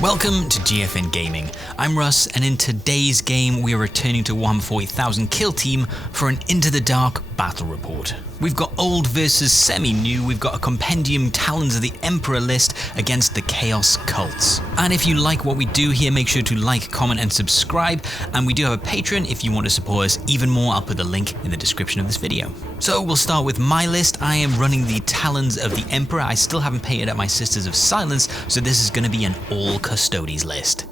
Welcome to GFN Gaming. I'm Russ, and in today's game we are returning to Warhammer 40,000 Kill Team for an Into the Dark battle report. We've got old versus semi-new, we've got a compendium Talons of the Emperor list against the Chaos Cults. And if you like what we do here, make sure to like, comment and subscribe, and we do have a Patreon if you want to support us even more. I'll put the link in the description of this video. So we'll start with my list. I am running the Talons of the Emperor. I still haven't painted up my Sisters of Silence, so this is going to be an all Custodes list.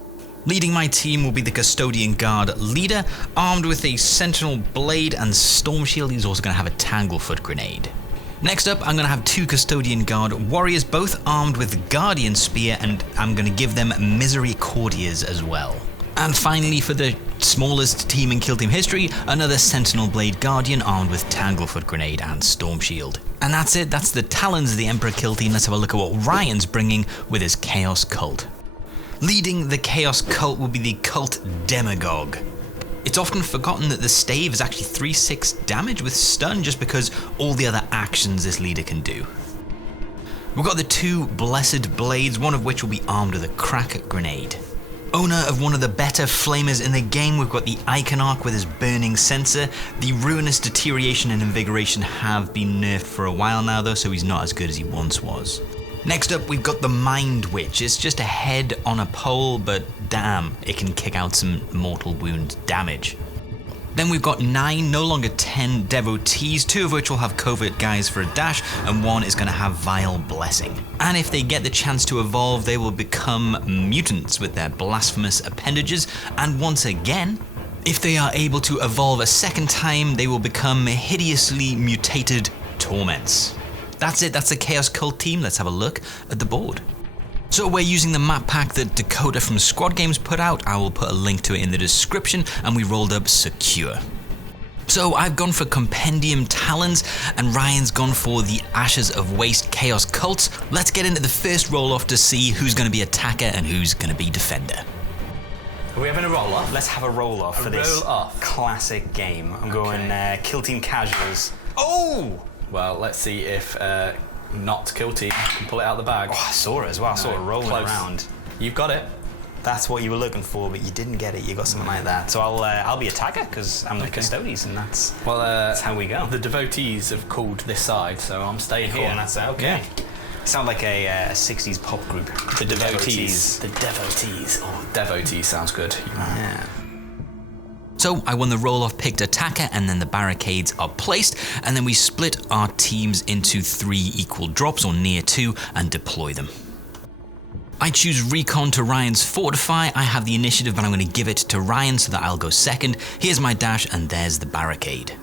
Leading my team will be the Custodian Guard leader, armed with a Sentinel Blade and Storm Shield. He's also going to have a Tanglefoot Grenade. Next up, I'm going to have two Custodian Guard warriors, both armed with Guardian Spear, and I'm going to give them Misericordias as well. And finally, for the smallest team in Kill Team history, another Sentinel Blade Guardian armed with Tanglefoot Grenade and Storm Shield. And that's it, that's the Talons of the Emperor Kill Team. Let's have a look at what Ryan's bringing with his Chaos Cult. Leading the Chaos Cult will be the Cult Demagogue. It's often forgotten that the stave is actually 3/6 damage with stun just because all the other actions this leader can do. We've got the two Blessed Blades, one of which will be armed with a Crack Grenade. Owner of one of the better flamers in the game, we've got the Iconarch with his Burning Censer. The Ruinous Deterioration and Invigoration have been nerfed for a while now though, so he's not as good as he once was. Next up, we've got the Mind Witch. It's just a head on a pole, but damn, it can kick out some mortal wound damage. Then we've got 9, no longer 10 devotees, 2 of which will have Covert Guise for a dash, and 1 is going to have Vile Blessing. And if they get the chance to evolve, they will become mutants with their blasphemous appendages, and once again, if they are able to evolve a second time, they will become hideously mutated torments. That's it, that's the Chaos Cult team. Let's have a look at the board. So we're using the map pack that Dakota from Squad Games put out. I will put a link to it in the description, and we rolled up Secure. So I've gone for Compendium Talons, and Ryan's gone for the Ashes of Waste Chaos Cults. Let's get into the first roll-off to see who's going to be attacker and who's going to be defender. Are we having a roll-off? Let's have a roll-off for this classic game. I'm going Kill Team Casuals. Oh! Well, let's see if not Kill Team can pull it out of the bag. Oh, I saw it as well. I saw it rolling around. You've got it. That's what you were looking for, but you didn't get it. You got something like that. So I'll be attacker because I'm the Custodes, and that's how we go. The devotees have called this side, so I'm staying here. And that's okay. Yeah. Sound like a 60s pop group. The Devotees. The Devotees. Oh, Devotees sounds good. Yeah. So I won the roll-off, picked attacker, and then the barricades are placed, and then we split our teams into 3 equal drops, or near 2, and deploy them. I choose Recon to Ryan's Fortify. I have the initiative, but I'm going to give it to Ryan so that I'll go second. Here's my dash, and there's the barricade.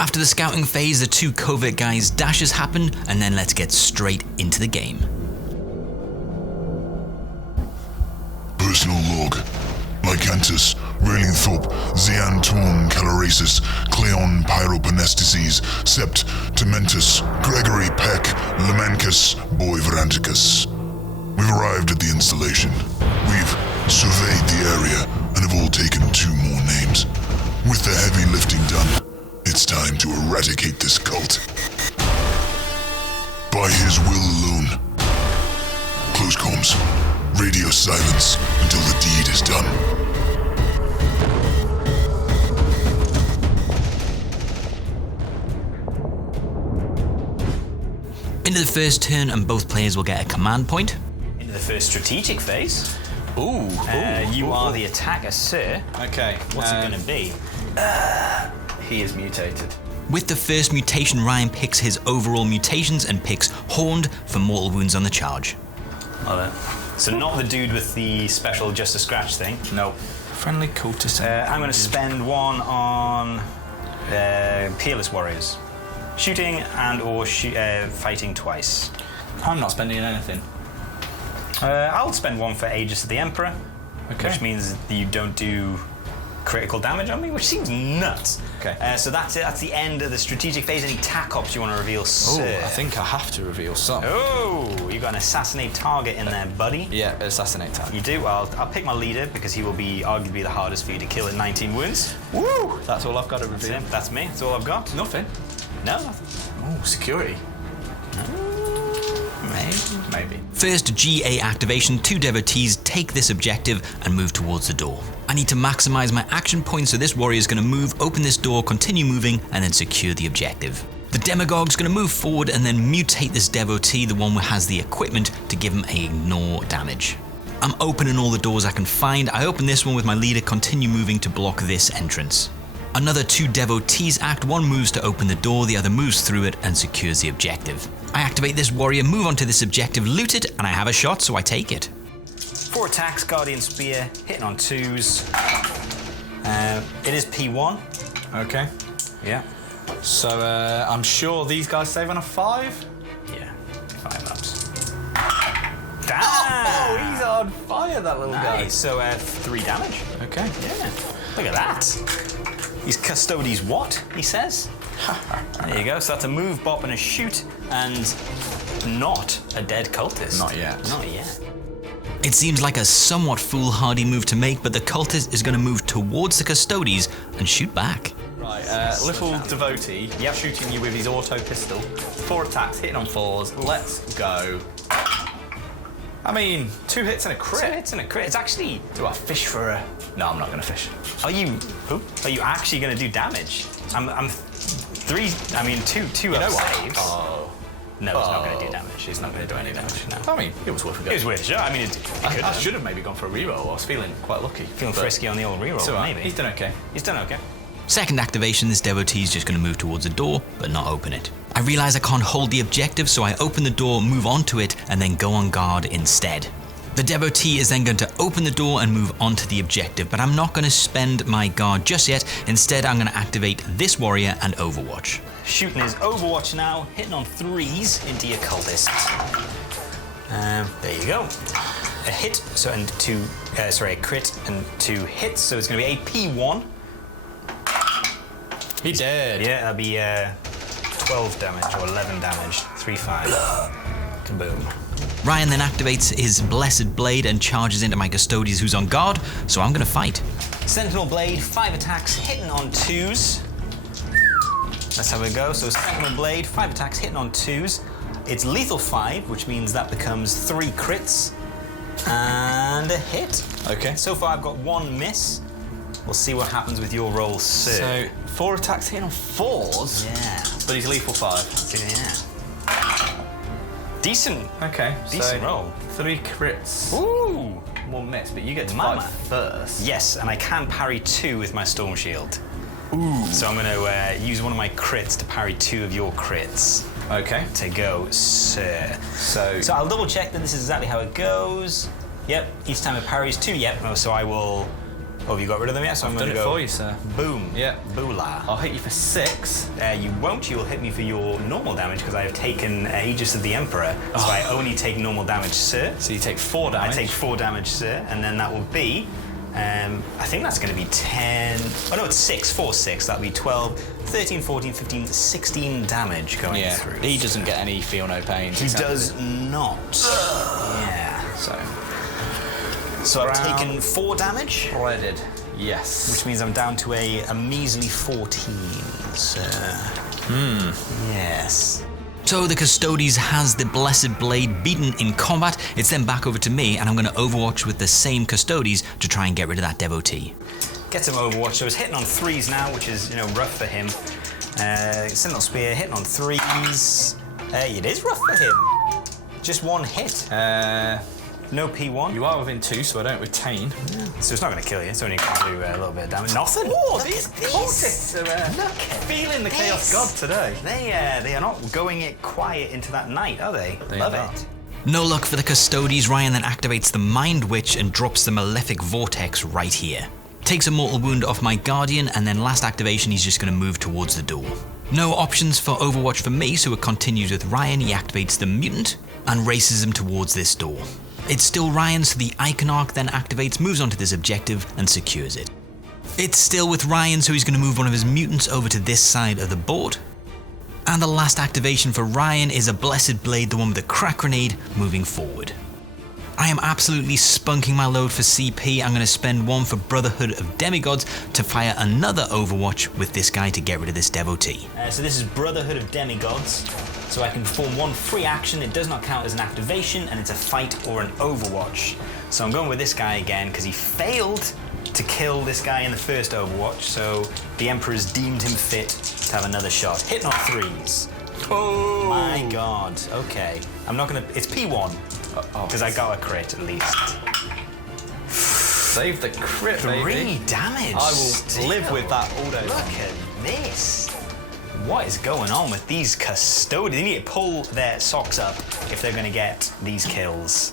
After the scouting phase, the 2 Covert Guise dashes happen, and then let's get straight into the game. Personal log. Lycanthus, Raelingthorpe, Zean Torn, Calarasis, Cleon, Pyropanestices, Sept, Tementus, Gregory, Peck, Lemancus, Boy Veranticus. We've arrived at the installation. We've surveyed the area and have all taken 2 more names. With the heavy lifting done, it's time to eradicate this cult. By his will alone. Close comms. Radio silence until the deed is done. Into the first turn, and both players will get a command point. Into the first strategic phase. Ooh. You are the attacker, sir. Okay. What's it going to be? He is mutated. With the first mutation, Ryan picks his overall mutations and picks Horned for mortal wounds on the charge. Love it. So not the dude with the special just a scratch thing. No. Friendly cultist. I'm going to spend 1 on Peerless Warriors. Shooting and or fighting twice. I'm not spending anything. I'll spend 1 for Aegis of the Emperor. Okay. Which means that you don't do critical damage on me, which seems nuts. Okay. So that's it. That's the end of the strategic phase. Any tac ops you want to reveal, sir? I think I have to reveal some. Oh, you got an assassinate target in there, buddy. Yeah, assassinate target. You do? Well, I'll pick my leader because he will be arguably the hardest for you to kill at 19 wounds. Woo! That's all I've got to reveal. That's me. That's all I've got. Nothing. No, nothing. Oh, security. Maybe. First GA activation, 2 devotees take this objective and move towards the door. I need to maximize my action points, so this warrior is going to move, open this door, continue moving, and then secure the objective. The demagogue's going to move forward and then mutate this devotee, the one who has the equipment, to give him a ignore damage. I'm opening all the doors I can find. I open this one with my leader, continue moving to block this entrance. Another 2 devotees act, one moves to open the door, the other moves through it and secures the objective. I activate this warrior, move onto this objective, loot it, and I have a shot, so I take it. 4 attacks, Guardian Spear, hitting on 2s. It is P1. Okay. Yeah. So I'm sure these guys save on a 5. Yeah. 5 ups. Damn! Oh, he's on fire, that little guy. So 3 damage. Okay. Yeah. Look at that. He's Custodes what, he says? There you go. So that's a move, bop, and a shoot, and not a dead cultist. Not yet. Not yet. It seems like a somewhat foolhardy move to make, but the cultist is going to move towards the Custodes and shoot back. Right, little devotee, shooting you with his auto pistol. 4 attacks, hitting on 4s. Let's go. I mean, 2 hits and a crit. 2 hits and a crit. It's actually. Do I fish for a? No, I'm not going to fish. Are you actually going to do damage? I'm 3. I mean, 2 up saves. Oh. No, he's not going to do damage. He's not going to do any damage. No. I mean, it was worth a go. It was weird. Yeah, I mean, I should have maybe gone for a reroll. I was feeling quite lucky. Feeling frisky on the old reroll, So maybe. he's done okay. He's done okay. Second activation, this devotee is just going to move towards the door, but not open it. I realize I can't hold the objective, so I open the door, move onto it, and then go on guard instead. The devotee is then going to open the door and move onto the objective, but I'm not going to spend my guard just yet. Instead, I'm going to activate this warrior and Overwatch. Shooting his Overwatch now, hitting on 3s into your cultist. There you go. A hit, so and 2, a crit and 2 hits, so it's going to be a P1. He did. Yeah, that'll be 12 damage or 11 damage. 3-5. Kaboom. Ryan then activates his Blessed Blade and charges into my Custodes who's on guard, so I'm going to fight. Sentinel Blade, 5 attacks, hitting on 2s. That's how we go. So Sentinel Blade, 5 attacks, hitting on 2s. It's lethal 5, which means that becomes 3 crits and a hit. Okay. So far I've got 1 miss. We'll see what happens with your roll, sir. So 4 attacks hitting on 4s. Yeah. But he's lethal 5. Yeah. Decent. Okay. Decent so roll. 3 crits. Ooh. 1 miss, but you get to Mama. fight first. Yes, and I can parry 2 with my Storm Shield. Ooh. So I'm going to use one of my crits to parry 2 of your crits. Okay. To go, sir. So I'll double check that this is exactly how it goes. Yep, each time it parries 2, yep. Oh, so I will... Oh, have you got rid of them yet? So I'm I've going done to it go... for you, sir. Boom. Yeah. Boolah. I'll hit you for 6. You won't. You'll hit me for your normal damage because I have taken Aegis of the Emperor. So I only take normal damage, sir. So you take 4 damage. I take 4 damage, sir. And then that will be... I think that's going to be 10... Oh, no, it's 6. 4, 6. That'll be 12, 13, 14, 15, 16 damage going through. He doesn't get any feel no pain. He does not. Yeah. So I've taken 4 damage. Shredded. Yes. Which means I'm down to a measly 14, sir. Yes. So the Custodes has the Blessed Blade beaten in combat. It's then back over to me, and I'm going to Overwatch with the same Custodes to try and get rid of that devotee. Get some Overwatch. So he's hitting on 3s now, which is, rough for him. Sentinel Spear hitting on 3s. It is rough for him. Just 1 hit. No P1. You are within 2, so I don't retain. Yeah. So it's not going to kill you. It's only going to do a little bit of damage. Nothing. Oh, these cultists are feeling the Chaos God today. They are not going it quiet into that night, are they? They Love are not. it. No luck for the Custodes. Ryan then activates the Mind Witch and drops the Malefic Vortex right here. Takes a mortal wound off my Guardian, and then last activation he's just going to move towards the door. No options for Overwatch for me, so it continues with Ryan. He activates the Mutant and races him towards this door. It's still Ryan, so the Iconarch then activates, moves onto this objective, and secures it. It's still with Ryan, so he's going to move one of his mutants over to this side of the board. And the last activation for Ryan is a Blessed Blade, the one with the crack grenade, moving forward. I am absolutely spunking my load for CP. I'm going to spend 1 for Brotherhood of Demigods to fire another Overwatch with this guy to get rid of this devotee. So this is Brotherhood of Demigods. So I can perform one free action. It does not count as an activation, and it's a fight or an overwatch. So I'm going with this guy again because he failed to kill this guy in the first overwatch, so the Emperor's deemed him fit to have another shot. Hitting on 3s. Oh My god, okay. I'm not gonna, it's P1, because I got a crit at least. Save the crit, 3 baby. damage. I will live with that all day Look long. at this. What is going on with these custodians? They need to pull their socks up if they're gonna get these kills.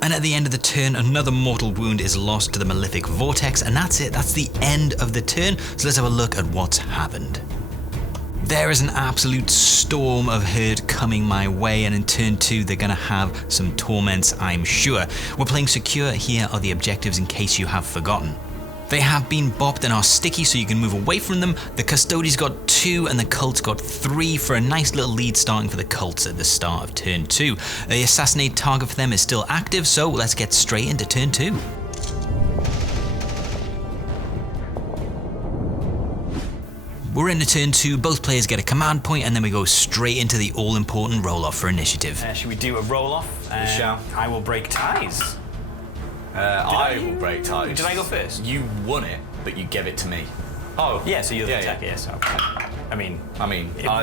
And at the end of the turn, another mortal wound is lost to the Malefic Vortex, and that's it. That's the end of the turn. So let's have a look at what's happened. There is an absolute storm of herd coming my way, and in turn 2, they're going to have some torments, I'm sure. We're playing secure. Here are the objectives in case you have forgotten. They have been bopped and are sticky, so you can move away from them. The Custodes got 2 and the Cults got 3 for a nice little lead starting for the Cults at the start of turn 2. The assassinate target for them is still active, so let's get straight into turn 2. We're into turn 2, both players get a command point, and then we go straight into the all-important roll-off for initiative. Should we do a roll-off? We shall. I will break ties. I will break ties. Did I go first? You won it, but you gave it to me. Oh. Yeah, so you're the Yeah, attacker, yeah. yes. I mean, I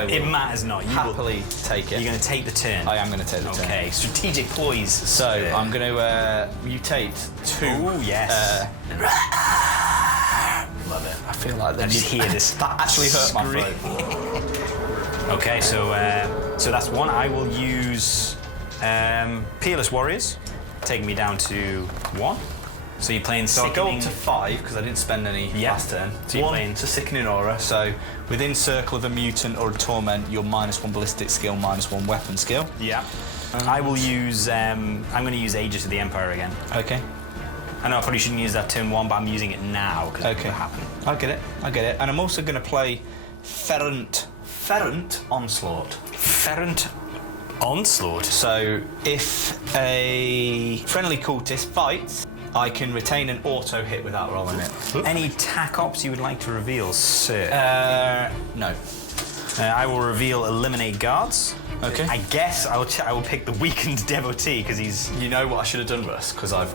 will it matters not. You happily take it. You're going to take the turn. I am going to take the turn. Okay, strategic poise. So I'm going to mutate 2. Oh, yes. Love it. I feel like I just hear this. That actually hurt my throat. Okay, so that's one. I will use Peerless Warriors, taking me down to 1. So you're playing So I'll Sickening. go up to 5 because I didn't spend any last turn. So you're 1 playing- to Sickening Aura. So within circle of a mutant or a torment, you're -1 ballistic skill, -1 weapon skill. Yeah. I will use. I'm going to use Aegis of the Empire again. Okay. I know I probably shouldn't use that turn 1, but I'm using it now because it Okay. will happen. I get it. And I'm also going to play Ferrant Onslaught. Ferrant Onslaught. So if a friendly cultist fights, I can retain an auto hit without rolling it. Any tac ops you would like to reveal, sir? No. I will reveal Eliminate Guards. Okay. I guess I will pick the Weakened Devotee because he's You know what I should have done, Russ? Because I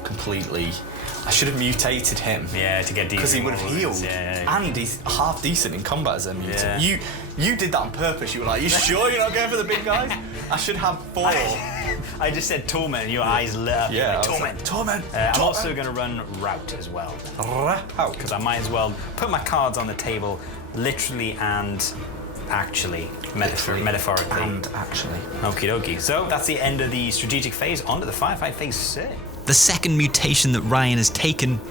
should have mutated him. to get decent. Because he would have wounds. healed. Yeah. And he's half decent in combat as a mutant. Yeah. You did that on purpose. You were like, you sure you're not going for the big guys? I should have 4. I just said Torment and your eyes lit up. Yeah, Like, I was like, Torment. I'm also going to run Rout as well. How? Because I might as well put my cards on the table, literally and actually, metaphorically. And actually. Okie dokie. So that's the end of the strategic phase. On to the firefight phase, sir. The second mutation that Ryan has taken,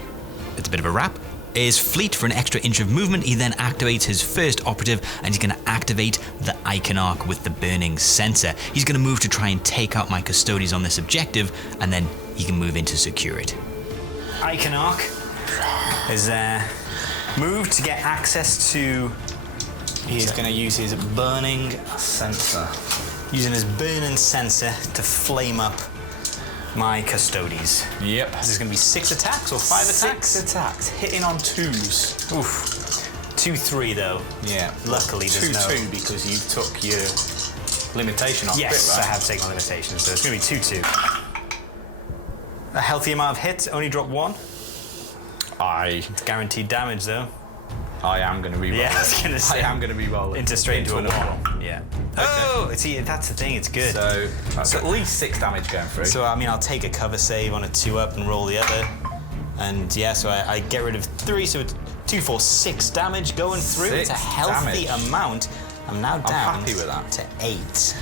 it's a bit of a wrap, is Fleet for an extra inch of movement. He then activates his first operative, and he's going to activate the Icon Arc with the Burning Censer. He's going to move to try and take out my Custodes on this objective, and then he can move in to secure it. Icon Arc is moved to get access to. He's going to use his Burning Censer. Using his Burning Censer to flame up my Custodes. Yep. This is going to be 6 attacks or 5 attacks? 6 attacks. Hitting on 2s. Oof. 2-3 though. Yeah. Luckily, there's 2-2 no. because you took your limitation off. Yes, it, I right? have taken my limitations, so it's going to be 2-2. A healthy amount of hits, only drop 1. It's guaranteed damage though. I am going to re-roll. Yeah, I was going to say. I am going to re-roll it. Into straight into a another 1. Yeah. Oh, see, that's the thing, it's good. So that's at least 6 damage going through. So, I mean, I'll take a cover save on a 2-up and roll the other. And yeah, so I get rid of 3, so it's 2, 4, 6 damage going through. 6 it's a healthy damage. amount. I'm now down happy with that. to 8.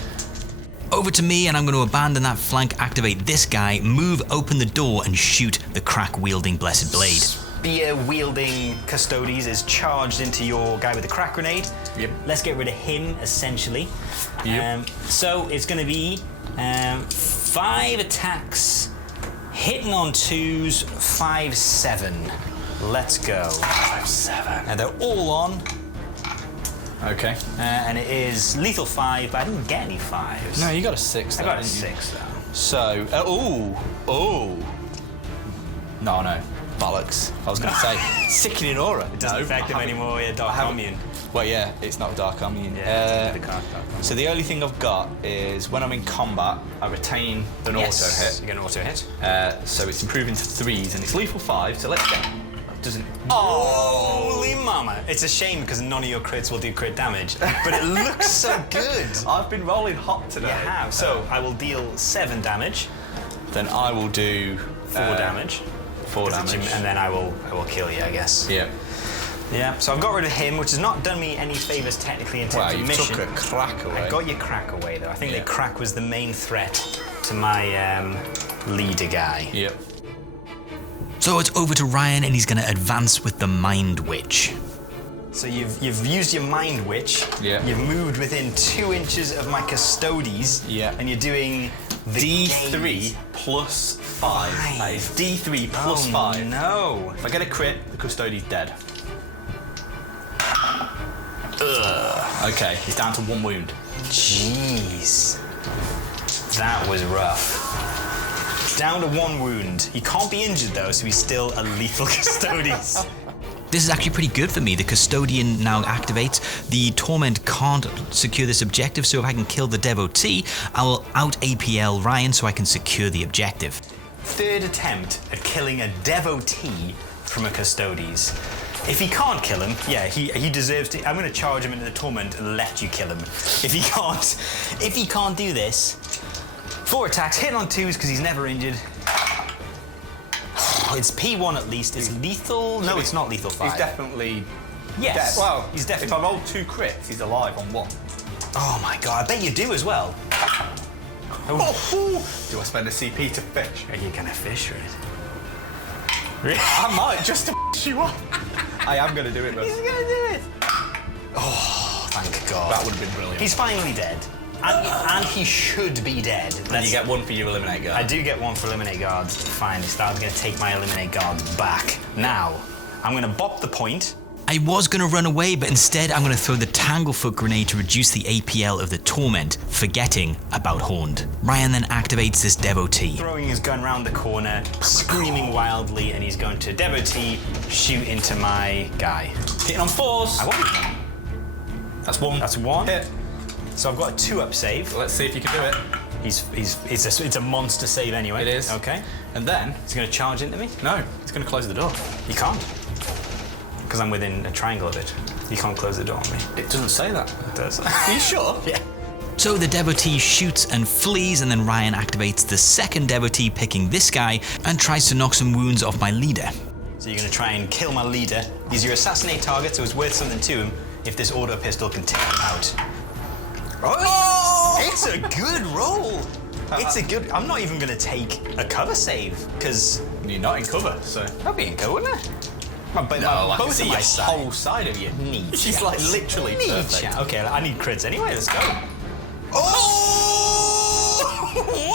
Over to me, and I'm going to abandon that flank, activate this guy, move, open the door, and shoot the crack-wielding Blessed Blade. Spear-wielding Custodes is charged into your guy with the crack grenade. Yep. Let's get rid of him, essentially. Yep. So it's going to be 5 attacks, hitting on 2s, 5-7. Let's go. 5-7. And they're all on, Okay. and it is lethal 5, but I didn't get any 5s. No, you got a 6. I though, got a didn't you? 6 though. So, No. Bollocks. I was going to say, sickening aura. It doesn't affect him anymore, yeah, Dark Commune. Well, yeah, it's not a Dark Commune. Yeah, the Dark Commune. So the only thing I've got is when I'm in combat, I retain an auto hit. You get an auto hit. So it's improving to 3s and it's lethal 5, so let's go. Doesn't. Holy mama! It's a shame because none of your crits will do crit damage, but it looks so good. I've been rolling hot today. You have. So I will deal 7 damage. Then I will do 4 damage. 4 damage. And then I will kill you, I guess. Yeah. Yeah, so I've got rid of him, which has not done me any favours technically in terms Well, of you mission. took a crack away. I got your crack away, though. I think the crack was the main threat to my leader guy. Yep. So it's over to Ryan and he's going to advance with the Mind Witch. So you've used your Mind Witch. Yeah. You've moved within 2 inches of my Custodes. Yeah. And you're doing the D3 gaze. plus 5. That is D3 plus 5. No. If I get a crit, the Custodes dead. Okay, he's down to 1 wound. Jeez. That was rough. Down to 1 wound. He can't be injured though, so he's still a lethal Custodes. This is actually pretty good for me. The Custodian now activates. The Torment can't secure this objective, so if I can kill the Devotee, I will out-APL Ryan so I can secure the objective. 3rd attempt at killing a Devotee from a Custodes. If he can't kill him, yeah, he deserves to. I'm going to charge him into the Torment and let you kill him. If he can't do this, 4 attacks, hitting on 2s because he's never injured. It's P1 at least. It's lethal. No, it's not lethal 5. He's definitely yes. dead. Well, he's definitely. If I roll 2 crits, he's alive on 1. Oh my god! I bet you do as well. Oh. Do I spend a CP to fish? Are you gonna fish, right? I might just to you up. I am going to do it, but He's gonna do it. Oh, thank God. That would have been brilliant. He's finally dead. And he should be dead. And you get 1 for your Eliminate Guard. I do get 1 for Eliminate Guards. Fine, this star's going to take my Eliminate Guard back. Now, I'm going to bop the point. I was going to run away, but instead I'm going to throw the Tanglefoot grenade to reduce the APL of the Torment, forgetting about Horned. Ryan then activates this Devotee. Throwing his gun round the corner, screaming wildly, and he's going to Devotee, shoot into my guy. Hitting on 4s. I won't. That's 1. That's 1. Hit. So I've got a 2-up save. Let's see if you can do it. It's a monster save anyway. It is. Okay. And then He's going to charge into me? no, he's going to close the door. He can't. Because I'm within a triangle of it. He can't close the door on me. It doesn't say that. It does. Are you sure? Yeah. So the Devotee shoots and flees, and then Ryan activates the second Devotee, picking this guy, and tries to knock some wounds off my leader. So you're going to try and kill my leader. He's your assassinate target, so it's worth something to him if this auto pistol can take him out. Oh! It's a good roll. It's a good. I'm not even going to take a cover save because You're not in cover, so. I'll be in cover, wouldn't I? But I can both see of my your side. whole side of you. She's like literally perfect. Okay, I need crits anyway. Let's go. Oh!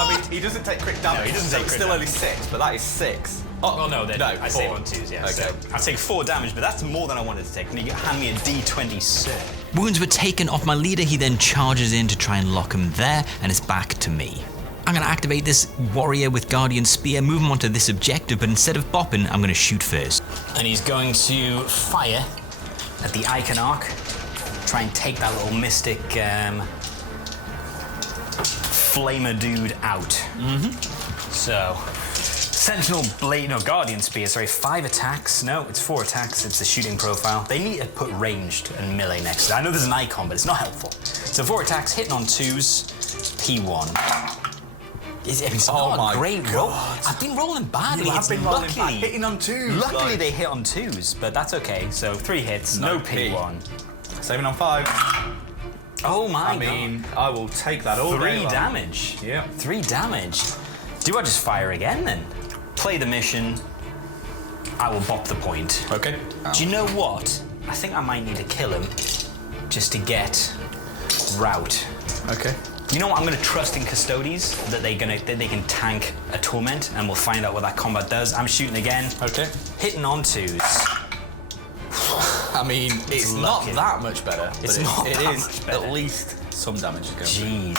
I mean, he doesn't take crit damage. No, he doesn't so take it's crit still damage. only 6, but that is 6. Oh no, then I 4. save on 2s. Yeah. Okay. So I take 4 damage, but that's more than I wanted to take. And you hand me a D20, sir. Wounds were taken off my leader. He then charges in to try and lock him there, and it's back to me. I'm going to activate this warrior with Guardian Spear, move him onto this objective, but instead of bopping, I'm going to shoot first. And he's going to fire at the Iconarch. Try and take that little mystic flamer dude out. So, Sentinel Blade, no, Guardian Spear, sorry, 5 attacks. No, it's 4 attacks, it's the shooting profile. They need to put ranged and melee next to it. I know there's an icon, but it's not helpful. So 4 attacks, hitting on 2s, P1. It's not a great roll. I've been rolling badly. I've been rolling bad, hitting on 2s. Luckily they hit on 2s, but that's okay. So 3 hits, no P1. Saving on 5. Oh my god. I mean, I will take that all 3 day long. damage. Yeah. 3 damage. Do I just fire again then? Play the mission. I will bop the point. Okay. Do you know what? I think I might need to kill him just to get route. Okay. You know what? I'm going to trust in Custodes that they can tank a Torment, and we'll find out what that combat does. I'm shooting again. Okay. Hitting on 2s. I mean, it's not lucky. that much better. It's but not it that is much better. at least some damage is going. Jeez.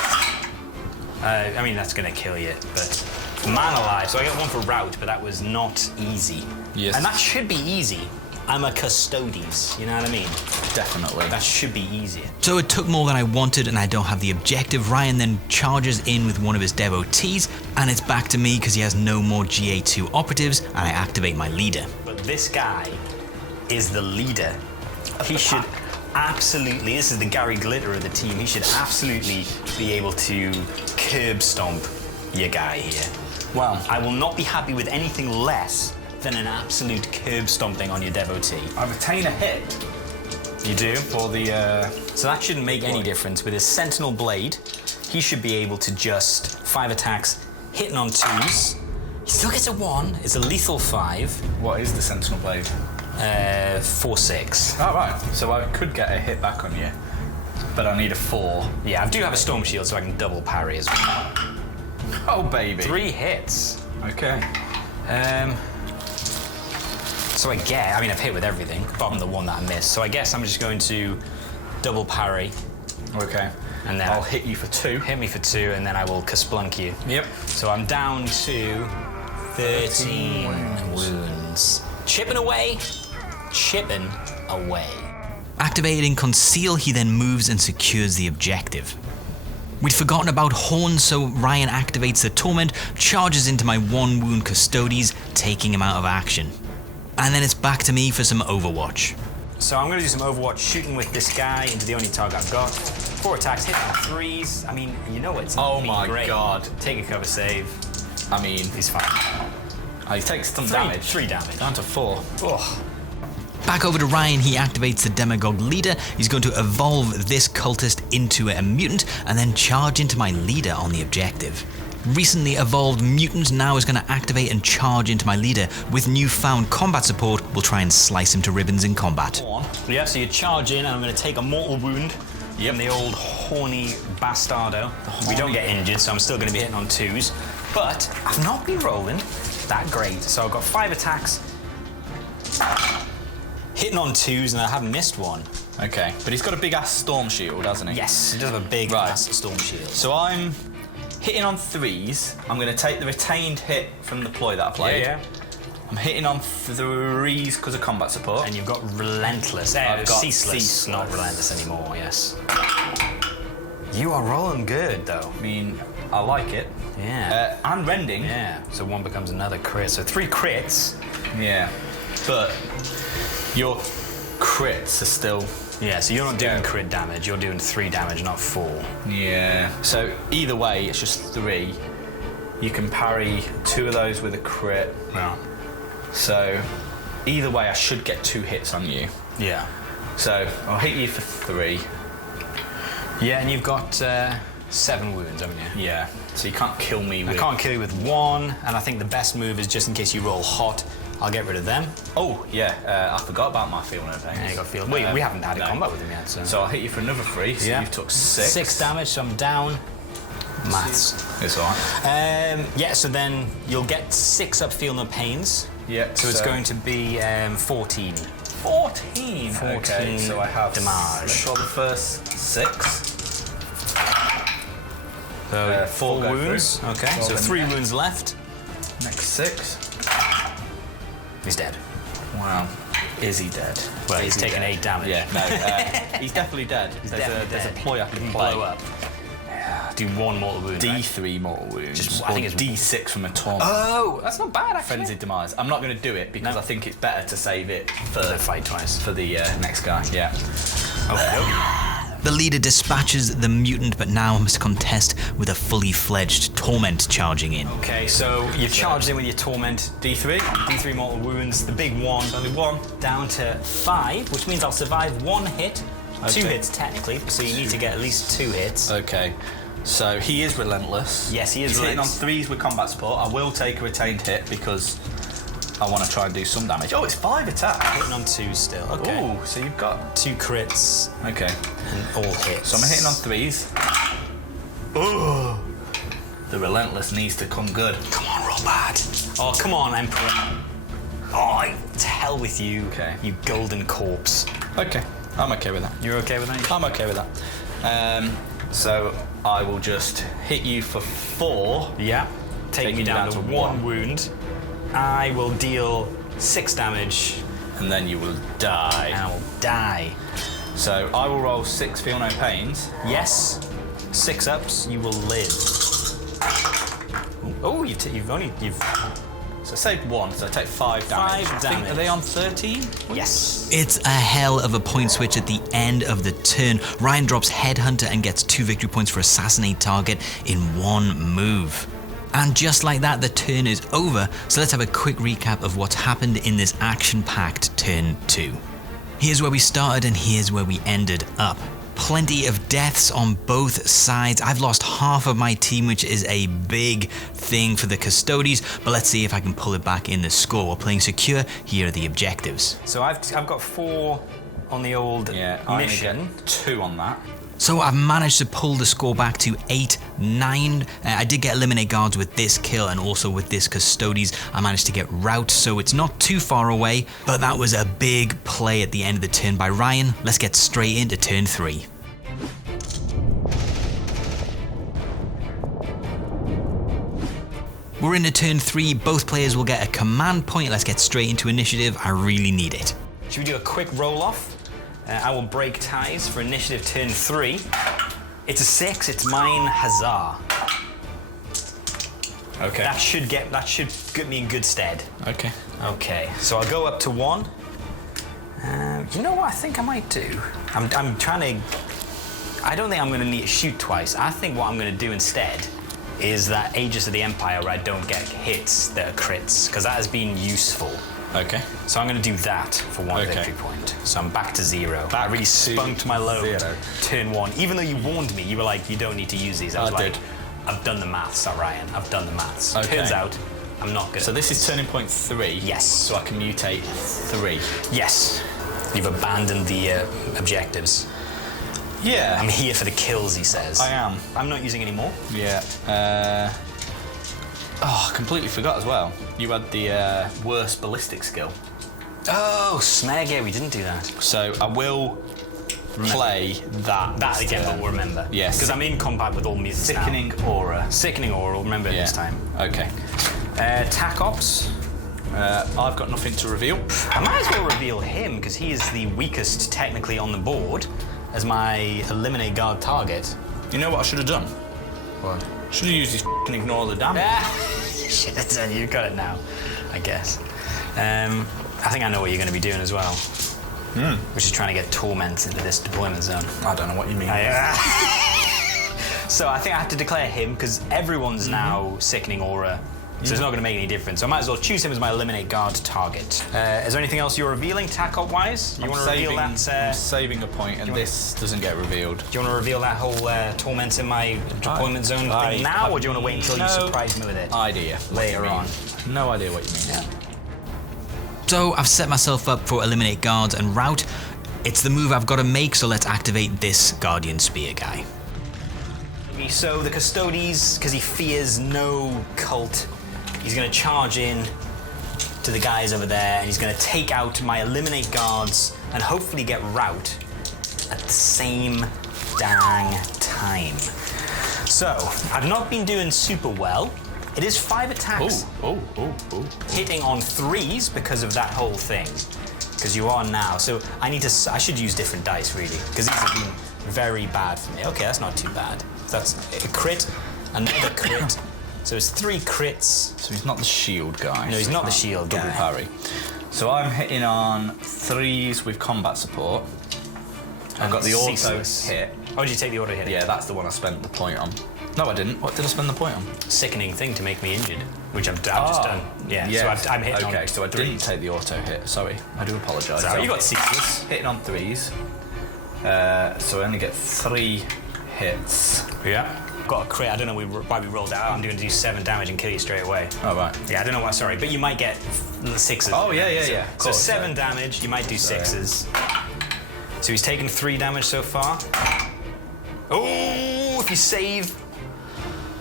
I mean, that's going to kill you, but Man alive. So I get 1 for rout, but that was not easy. Yes. And that should be easy. I'm a Custodes, you know what I mean? Definitely. That should be easier. So it took more than I wanted and I don't have the objective. Ryan then charges in with one of his devotees and it's back to me because he has no more GA2 operatives and I activate my leader. But this guy is the leader. He should absolutely, this is the Gary Glitter of the team, he should absolutely be able to curb stomp your guy here. Wow. I will not be happy with anything less than an absolute curb stomping on your devotee. I retain a hit. You do? For the, So that shouldn't make any difference. With his Sentinel Blade, he should be able to just 5 attacks, hitting on 2s. He still gets a 1. It's a lethal 5. What is the Sentinel Blade? 4/6. Oh, right. So I could get a hit back on you, but I need a 4. Yeah, I do have a Storm Shield, so I can double parry as well. Oh, baby. 3 hits. Okay. So I mean, I've hit with everything, apart from the one that I missed. So I guess I'm just going to double parry. Okay. And then I'll hit you for 2. Hit me for 2, and then I will Kasplunk you. Yep. So I'm down to 13 wounds. Chipping away. Chipping away. Activating Conceal, he then moves and secures the objective. We'd forgotten about Horn, so Ryan activates the Torment, charges into my 1 wound Custodes, taking him out of action. And then it's back to me for some Overwatch. So I'm going to do some Overwatch shooting with this guy into the only target I've got. 4 attacks, hit on 3s. I mean, you know it's Oh been my great. God. Take a cover save. I mean, He's fine. he takes some 3 damage. 3 damage. Down to 4. Oh. Back over to Ryan, he activates the Demagogue leader. He's going to evolve this cultist into a mutant and then charge into my leader on the objective. Recently evolved mutant now is going to activate and charge into my leader. With newfound combat support, we'll try and slice him to ribbons in combat. Yeah, so you charge in, and I'm going to take a mortal wound from the old horny bastardo. We don't get injured, so I'm still going to be hitting on 2s. But I've not been rolling that great. So I've got 5 attacks, hitting on 2s, and I haven't missed one. Okay. But he's got a big ass storm shield, hasn't he? Yes, he does have a big massive storm shield. So I'm hitting on 3s. I'm going to take the retained hit from the ploy that I played. Yeah. I'm hitting on 3s because of combat support. And you've got relentless. I've got ceaseless, not relentless anymore, yes. You are rolling good, though. I mean, I like it. Yeah. And rending. Yeah, so 1 becomes another crit. So 3 crits. Yeah. But your crits are still... Yeah, so you're not doing crit damage, you're doing 3 damage, not 4. Yeah. So either way, it's just 3. You can parry 2 of those with a crit. Yeah. So either way, I should get 2 hits on you. Yeah. So I'll hit you for 3. Yeah, and you've got 7 wounds, haven't you? Yeah. So you can't kill me with... I can't kill you with 1, and I think the best move is just in case you roll hot, I'll get rid of them. Oh, yeah. I forgot about my feel no pain. Yeah, you got feel. We haven't had a combat with him yet, so. So I'll hit you for another 3. So you've took 6. 6 damage, so I'm down. Maths. It's alright. Yeah, so then you'll get 6 up feel no pains. Yeah. So it's going to be 14. 14. 14 okay, so I have damage. Let's roll the first 6. So 4 4 wounds. through. Okay, Roll so them 3 next. wounds left. Next 6. He's dead. Wow. Is he dead? Well, Is he's he taken dead? 8 damage. Yeah, no. He's definitely dead. There's a ploy I can play. blow up. Do 1 mortal wound. right? D3 mortal wounds. Just- I think or it's- D6 from a torment. Oh, that's not bad actually. Frenzied Demise. I'm not going to do it because No. I think it's better to save it for So fight twice. for the next guy. Yeah. Okay. The leader dispatches the mutant, but now must contest with a fully fledged Torment charging in. Okay, so you've charged in with your torment. D3. D3 mortal wounds. The big 1. Only 1. Down to 5, which means I'll survive 1 hit. 2 Okay. hits technically, so you need to get at least 2 hits. Okay. So he is relentless. Yes, he is He's hitting on relentless. 3s with combat support. I will take a retained hit because I want to try and do some damage. Oh, it's 5 attacks. Hitting on 2 still. Okay. Ooh, so you've got... 2 crits Okay. and all hits. So I'm hitting on 3s. Ooh. The relentless needs to come good. Come on, roll bad. Oh, come on, Emperor. Oh, to hell with you, Okay. you golden corpse. Okay. I'm okay with that. You're okay with that? I'm okay with that. So I will just hit you for 4. Yeah. taking me down to 1 wound. I will deal 6 damage. And then you will die. And I will die. So I will roll 6 feel no pains. Yes. 6 ups, you will live. Oh, you've. So I saved 1, so I take 5 damage. 5 damage. Are they on 13? Yes. It's a hell of a point switch at the end of the turn. Ryan drops Headhunter and gets 2 victory points for assassinate target in 1 move. And just like that, the turn is over. So let's have a quick recap of what's happened in this action-packed turn 2. Here's where we started and here's where we ended up. Plenty of deaths on both sides. I've lost half of my team, which is a big thing for the Custodes, but let's see if I can pull it back in the score. We're playing secure. Here are the objectives. So I've got 4 on the old mission. 2 on that. So I've managed to pull the score back to 8-9. I did get eliminate guards with this kill, and also with this Custodes I managed to get rout, so it's not too far away, but that was a big play at the end of the turn by Ryan. Let's get straight into turn 3. We're into turn 3, both players will get a command point. Let's get straight into initiative, I really need it. Should we do a quick roll-off? I will break ties for initiative turn 3. It's a 6, it's mine, huzzah. Okay. That should get me in good stead. Okay. Okay, so I'll go up to 1. You know what I think I might do? I'm trying to... I don't think I'm going to need to shoot twice. I think what I'm going to do instead is that Aegis of the Empire where I don't get hits that are crits, because that has been useful. Okay. So I'm going to do that for 1 victory point. So I'm back to 0. That really spunked my load. 0. Turn 1. Even though you warned me, you were like, you don't need to use these. I was like, did. I've done the maths, Ryan. I've done the maths. Okay. Turns out, I'm not good. So this is turning point 3. Yes. So I can mutate 3. Yes. You've abandoned the objectives. Yeah. I'm here for the kills, he says. I am. I'm not using any more. Yeah. I completely forgot as well. You had the worst ballistic skill. Oh, Smeg, yeah, we didn't do that. So I will play that. That again, but we'll remember. Yes. Because I'm in combat with all mutants now. Sickening Aura. Sickening Aura, we'll remember it this time. Okay. Tac Ops. I've got nothing to reveal. I might as well reveal him, because he is the weakest technically on the board as my eliminate guard target. You know what I should have done? What? Should have used his f***ing ignore the damage. Shit, you've got it now, I guess. I think I know what you're going to be doing as well. Which is trying to get torments into this deployment zone. I don't know what you mean. So I think I have to declare him, because everyone's now Sickening Aura. So it's not going to make any difference. So I might as well choose him as my eliminate guard target. Is there anything else you're revealing, TAC-op-wise? You want to reveal that? I'm saving a point, and this doesn't get revealed. Do you want to reveal that whole torment in my deployment zone thing now, or do you want to wait until you surprise me with it? Idea. Later on. No idea what you mean. Yeah. So I've set myself up for eliminate guards and rout. It's the move I've got to make, so let's activate this Guardian Spear guy. So the Custodes, because he fears no cult, he's going to charge in to the guys over there, and he's going to take out my eliminate guards and hopefully get rout at the same dang time. So I've not been doing super well. It is 5 attacks. Hitting on 3s because of that whole thing. Because you are now. So I should use different dice really, because these have been very bad for me. Okay, that's not too bad. That's a crit, another crit. So it's 3 crits. So he's not the shield guy. No, he's not the shield guy. Double parry. So I'm hitting on 3s with combat support. I've got the auto hit. Oh, did you take the auto hit? Yeah, that's the one I spent the point on. No, I didn't. What did I spend the point on? Sickening thing to make me injured, which I've just done. Yeah, yes. so I'm hitting on Okay, so I didn't take the auto hit. Sorry, I do apologise. So you got 6s. Hitting on 3s. So I only get 3 hits. Yeah. Got a crit. I don't know why we rolled out. I'm going to do 7 damage and kill you straight away. Oh, right. Yeah, I don't know why. Sorry, but you might get 6s. Oh, yeah. So 7 damage. You might do 6s. So he's taken 3 damage so far. Oh, if you save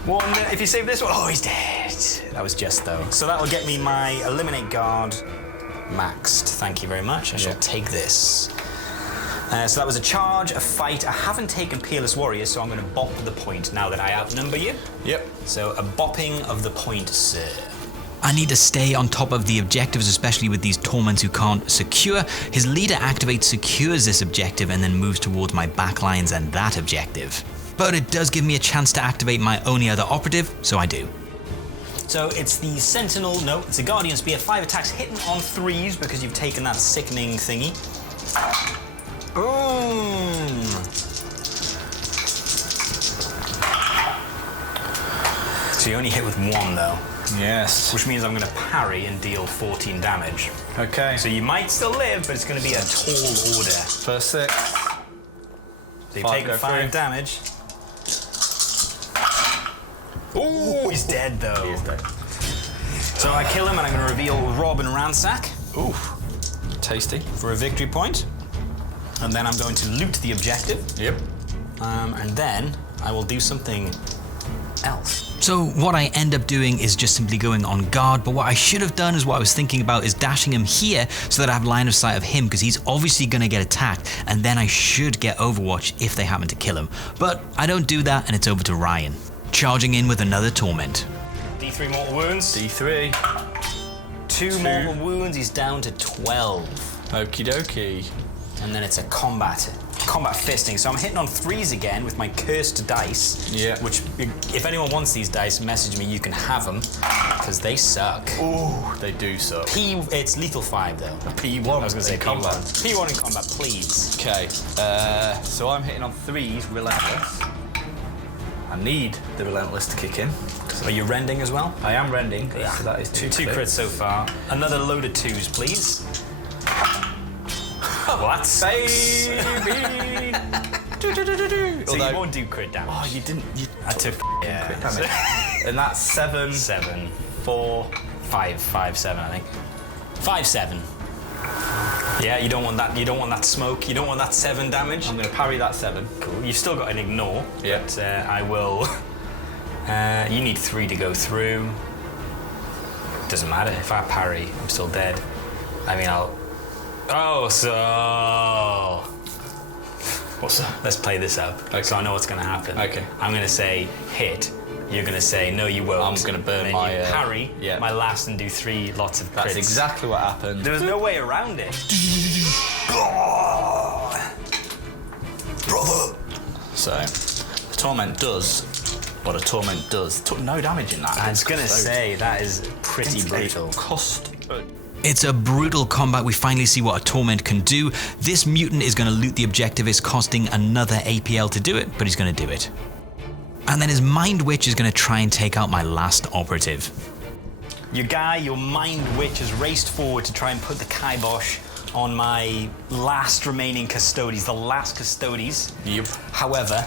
one, if you save this one, oh, he's dead. That was just though. So that will get me my eliminate guard maxed. Thank you very much. I shall take this. So that was a charge, a fight. I haven't taken Peerless Warrior, so I'm going to bop the point now that I outnumber you. Yep. So a bopping of the point, sir. I need to stay on top of the objectives, especially with these torments who can't secure. His leader activates, secures this objective, and then moves towards my backlines and that objective. But it does give me a chance to activate my only other operative, so I do. So it's the Sentinel, no, it's a Guardian Spear, 5 attacks hitting on 3s because you've taken that sickening thingy. Boom! So you only hit with 1 though. Yes. Which means I'm going to parry and deal 14 damage. Okay. So you might still live, but it's going to be a tall order. First 6. So you've taken 5 damage. Ooh, he's dead though. He is dead. So I kill him and I'm going to reveal Rob and Ransack. Ooh. Tasty. For a victory point. And then I'm going to loot the objective. Yep. And then I will do something else. So what I end up doing is just simply going on guard, but what I should have done is what I was thinking about is dashing him here so that I have line of sight of him, because he's obviously going to get attacked, and then I should get Overwatch if they happen to kill him. But I don't do that, and it's over to Ryan, charging in with another Torment. D3 mortal wounds. D3. 2 mortal wounds, he's down to 12. Okie dokie. And then it's a combat fisting. So I'm hitting on 3s again with my cursed dice. Yeah. Which, if anyone wants these dice, message me, you can have them, because they suck. Ooh, they do suck. It's lethal 5 though. P1. I was going to say combat. P1 in combat, please. Okay. So I'm hitting on 3s, Relentless. I need the Relentless to kick in. Are you rending as well? I am rending, so that is 2 crits so far. Another load of 2s, please. What? Baby! So you won't do crit damage. Oh, you didn't. I took Crit damage. And that's 7. 7, 4, 5, 5, 7, I think. 5, 7. Yeah, you don't want that. You don't want that smoke. You don't want that 7 damage. I'm going to parry that 7. Cool. You've still got an ignore. Yeah. But I will. You need 3 to go through. Doesn't matter if I parry. I'm still dead. I mean, I'll. Oh, so. What's that? Let's play this out. Okay. So I know what's going to happen. Okay. I'm going to say hit. You're going to say no, you won't. I'm going to burn and then my. you parry yeah. my last and do 3 lots of crits. That's exactly what happened. There was no way around it. Brother! So, the Torment does what a Torment does. Took no damage in that. I was going to say that is pretty brutal. It's a brutal combat. We finally see what a Torment can do. This mutant is going to loot the objective. It's costing another APL to do it, but he's going to do it. And then his Mind Witch is going to try and take out my last operative. Your Mind Witch has raced forward to try and put the kibosh on my last remaining Custodes, the last Custodes. Yep. However,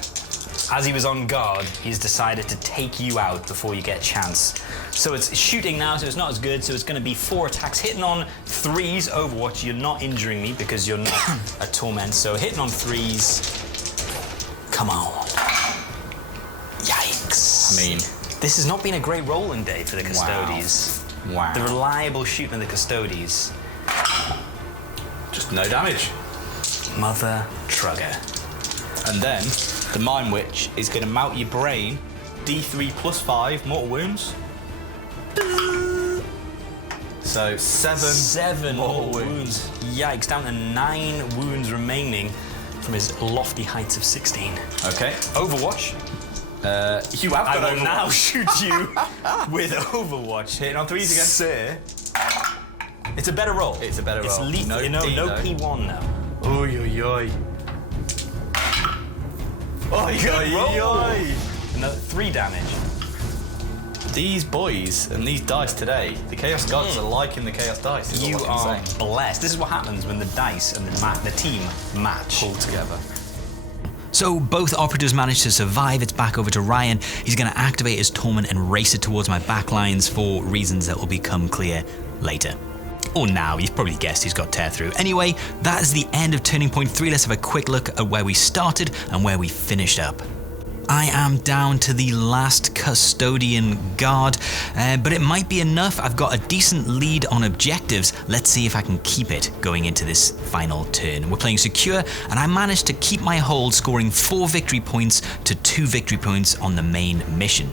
as he was on guard, he's decided to take you out before you get a chance. So it's shooting now, so it's not as good. So it's going to be 4 attacks. Hitting on 3s, Overwatch, you're not injuring me because you're not a Torment. So hitting on 3s, come on. Yikes. I mean, this has not been a great rolling day for the Custodes. Wow. The reliable shooting of the Custodes. Just no damage. Mother trugger. And then the Mind Witch is going to mount your brain. D3 plus 5 mortal wounds. So 7 mortal wounds. Yikes, down to 9 wounds remaining from his lofty heights of 16. Okay. Overwatch. You have got I will Overwatch. now shoot you with Overwatch. Hitting on 3s again. Sir. It's a better roll. It's a better roll. It's lethal. No D, no though. P1 now. Oy, oy, oy. Oy, oy, oy. Another 3 damage. These boys and these dice today, the Chaos Gods are liking the Chaos Dice. is You all I can are say. blessed. This is what happens when the dice and the team match. Pulled together. So both operatives manage to survive. It's back over to Ryan. He's going to activate his Torment and race it towards my backlines for reasons that will become clear later. Or now, you've probably guessed he's got tear through. Anyway, that is the end of Turning Point 3. Let's have a quick look at where we started and where we finished up. I am down to the last custodian guard, but it might be enough. I've got a decent lead on objectives. Let's see if I can keep it going into this final turn. We're playing secure, and I managed to keep my hold, scoring 4 victory points to 2 victory points on the main mission.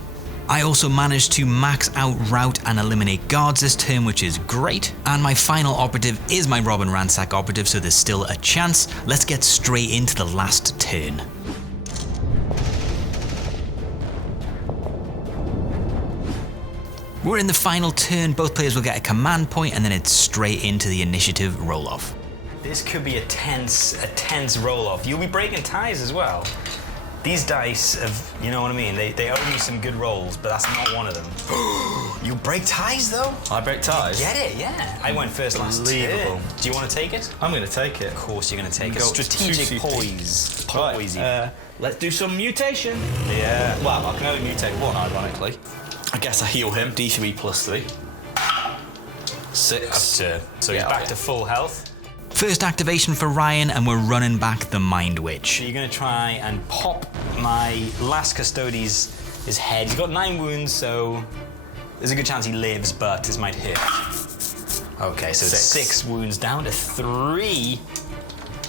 I also managed to max out route and eliminate guards this turn, which is great. And my final operative is my Rob and Ransack operative, so there's still a chance. Let's get straight into the last turn. We're in the final turn. Both players will get a command point, and then it's straight into the initiative roll-off. This could be a tense roll-off. You'll be breaking ties as well. These dice have, you know what I mean? They owe me some good rolls, but that's not one of them. You break ties, though? I break ties? Get it, yeah. I went first last turn. Do you want to take it? I'm going to take it. Of course you're going to take it. Strategic poise. Right, let's do some mutation. Yeah. Well, I can only mutate one, ironically. I guess I heal him. D3 plus 3. 6. So he's back to full health. First activation for Ryan, and we're running back the Mind Witch. So you're going to try and pop my last Custodes' his head. He's got 9 wounds, so there's a good chance he lives, but this might hit. Okay, so 6 wounds down to 3.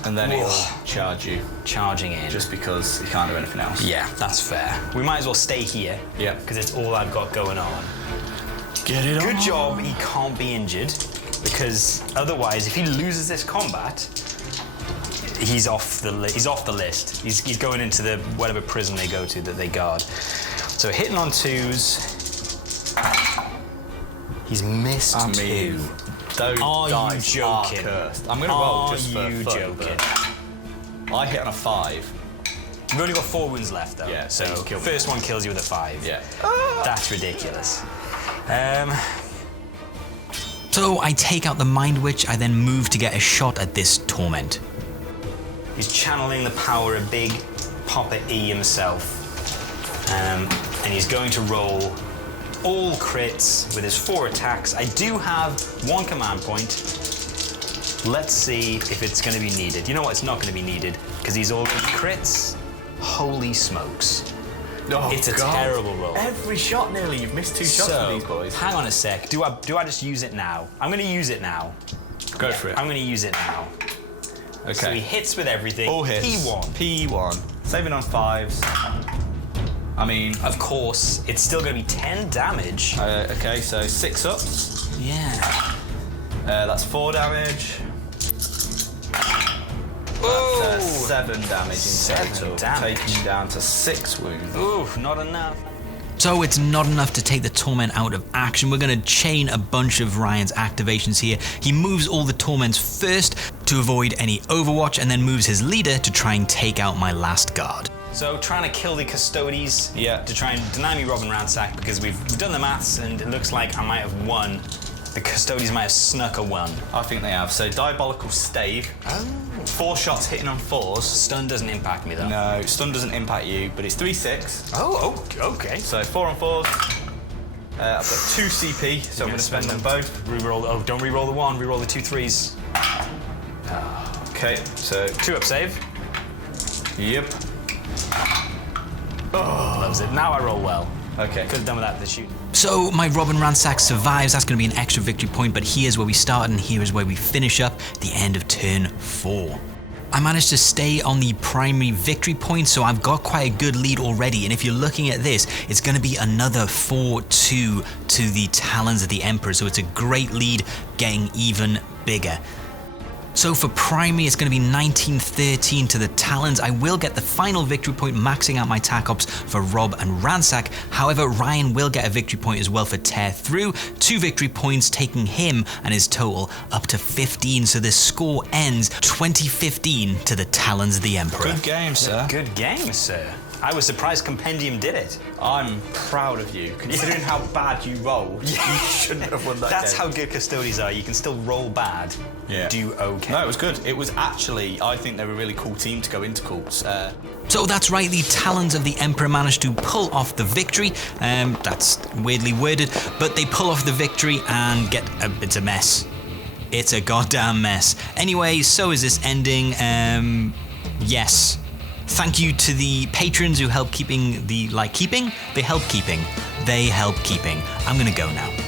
And then he'll charge you. Charging in. Just because he can't do anything else. Yeah, that's fair. We might as well stay here. Yeah. Because it's all I've got going on. Get it on. Good job he can't be injured, because otherwise, if he loses this combat, he's off the list. He's going into the whatever prison they go to that they guard. So hitting on 2s. He's missed 2. Those dice are joking? cursed. I'm going to roll just for Are you fun, joking? I hit on a 5. We've only got 4 wounds left, though. Yeah, so you kill me. first one kills you with a 5. Yeah. That's ridiculous. So I take out the Mind Witch, I then move to get a shot at this Torment. He's channeling the power of Big Papa E himself. And he's going to roll all crits with his 4 attacks. I do have 1 command point. Let's see if it's going to be needed. You know what? It's not going to be needed, because he's already crits. Holy smokes. Oh, it's a terrible roll. Every shot nearly. You've missed 2 shots with these boys. Hang on a sec. Do I just use it now? I'm going to use it now. Go for it. I'm going to use it now. Okay. So he hits with everything. All hits. P1. Saving on 5s. I mean... Of course, it's still going to be 10 damage. Okay, so 6 ups. Yeah. That's 4 damage. That's 7 damage in total. Taking down to 6 wounds. Ooh, not enough. So it's not enough to take the Torment out of action. We're going to chain a bunch of Ryan's activations here. He moves all the Torments first to avoid any Overwatch, and then moves his leader to try and take out my last guard. So trying to kill the Custodes to try and deny me Rob and Ransack, because we've done the maths and it looks like I might have won. The Custodes might have snuck a 1. I think they have. So Diabolical Stave. 4 shots hitting on 4s. Stun doesn't impact me though. No, stun doesn't impact you, but it's 3/6. Oh, okay. So 4 on 4s. I've got 2 CP, so I'm going to spend them both. Reroll. Oh, don't reroll the 1. Reroll the 2 3s. Okay, so 2 up save. Yep. Loves it. Now I roll well. Okay. Could have done without the shoot. So my Rob and Ransack survives. That's going to be an extra victory point, but here's where we start and here is where we finish up the end of turn 4. I managed to stay on the primary victory point, so I've got quite a good lead already. And if you're looking at this, it's going to be another 4-2 to the Talons of the Emperor. So it's a great lead, getting even bigger. So for primary, it's going to be 19-13 to the Talons. I will get the final victory point, maxing out my tac ops for Rob and Ransack. However, Ryan will get a victory point as well for Tear Through. 2 victory points, taking him and his total up to 15. So the score ends 20-15 to the Talons of the Emperor. Good game, sir. Good game, sir. I was surprised Compendium did it. I'm proud of you. Considering how bad you rolled, you shouldn't have won that That's game. how good Custodes are. You can still roll bad, do okay. No, it was good. It was actually, I think they're a really cool team to go into Cults. So that's right, the Talons of the Emperor managed to pull off the victory. That's weirdly worded, but they pull off the victory and it's a mess. It's a goddamn mess. Anyway, so is this ending. Yes. Thank you to the patrons who help keeping the like keeping. They help keeping. They help keeping. I'm gonna go now.